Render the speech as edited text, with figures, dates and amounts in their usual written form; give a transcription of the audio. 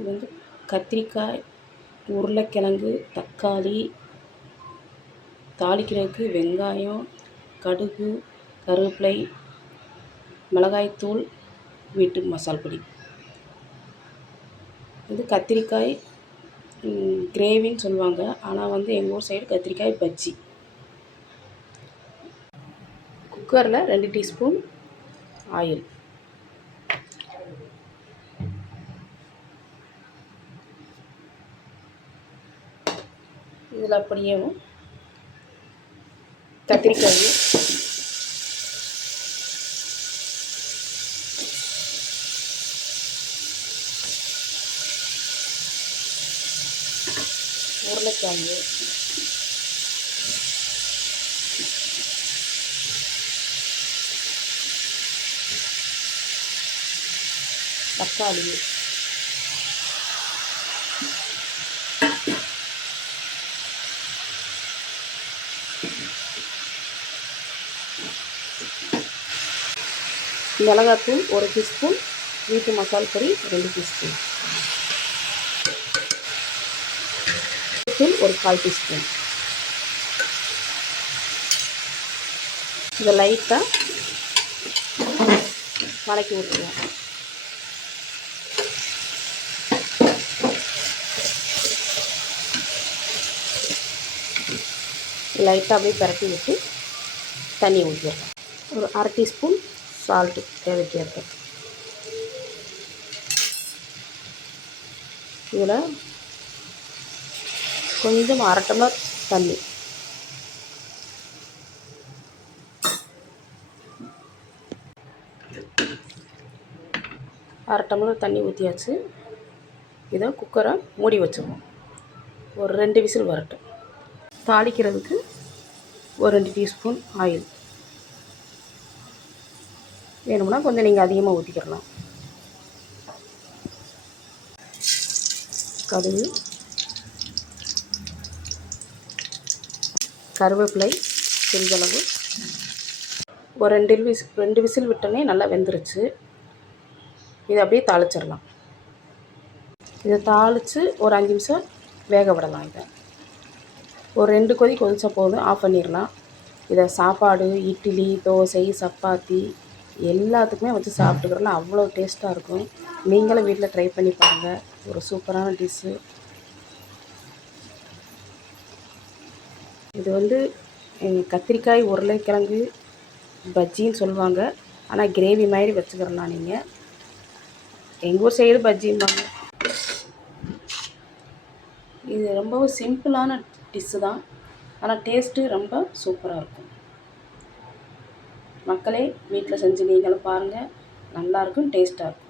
இது வந்து கத்திரிக்காய், உருளைக்கிழங்கு, தக்காளி, தாளிக்கிறதுக்கு வெங்காயம், கடுகு, கருவேப்பிலை, மிளகாய்த்தூள், வீட்டு மசால் பொடி. இது கத்திரிக்காய் கிரேவின்னு சொல்லுவாங்க. ஆனால் வந்து எங்கள் ஊர் சைடு கத்திரிக்காய் பஜ்ஜி. குக்கரில் 2 டீஸ்பூன் ஆயில். இதில் அப்படியே கத்திரிக்காய், உருளைக்கிழங்கு, தக்காளி, மிளகாத்தூள் 1 டீஸ்பூன், வீட்டு மசால் பொடி 2 டீஸ்பூன், தூள் ஒரு 1/4 டீஸ்பூன். இதை லைட்டாக வதக்கி விட்டுருவோம். லைட்டாக அப்படியே பரட்டி விட்டு தண்ணி ஊற்றிடலாம். ஒரு 1/2 டீஸ்பூன் சால்ட்டு தேவைக்கேற்ப. இதில் கொஞ்சம் 1/2 டம்ளர் தண்ணி. அரை டம்ளர் தண்ணி ஊற்றியாச்சு. இதை குக்கரை மூடி வச்சுருவோம். ஒரு 2 விசில் வரட்டும். தாளிக்கிறதுக்கு ஒரு 2 டீஸ்பூன் ஆயில். வேணும்னா கொஞ்சம் நீங்கள் அதிகமாக ஊற்றிக்கிடலாம். கடுகு, கருவேப்பிலை சிறிதளவு. ஒரு 2 விசில் விட்டோன்னே நல்லா வெந்துருச்சு. இதை அப்படியே தாளிச்சிடலாம். இதை தாளித்து ஒரு 5 நிமிஷம் வேக விடலாம். இதை ஒரு 2 கொதி கொதிச்ச போதும் ஆஃப் பண்ணிடலாம். இதை சாப்பாடு, இட்லி, தோசை, சப்பாத்தி எல்லாத்துக்குமே வச்சு சாப்பிட்டுக்கிறலாம். அவ்வளோ டேஸ்ட்டாக இருக்கும். நீங்களும் வீட்டில் ட்ரை பண்ணி பாருங்கள். ஒரு சூப்பரான டிஷ்ஷு. இது வந்து கத்திரிக்காய் உருளைக்கிழங்கு பஜ்ஜின்னு சொல்லுவாங்க. ஆனால் கிரேவி மாதிரி வச்சுக்கிறலாம். நீங்கள் எங்கள் ஊர் சைடு பஜ்ஜிம்பாங்க. இது ரொம்பவும் சிம்பிளான டிஷ்ஷு தான். ஆனால் டேஸ்ட்டு ரொம்ப சூப்பராக இருக்கும். மக்களே வீட்டில் செஞ்சு நீங்களும் பாருங்கள். நல்லாயிருக்கும், டேஸ்ட்டாக இருக்கும்.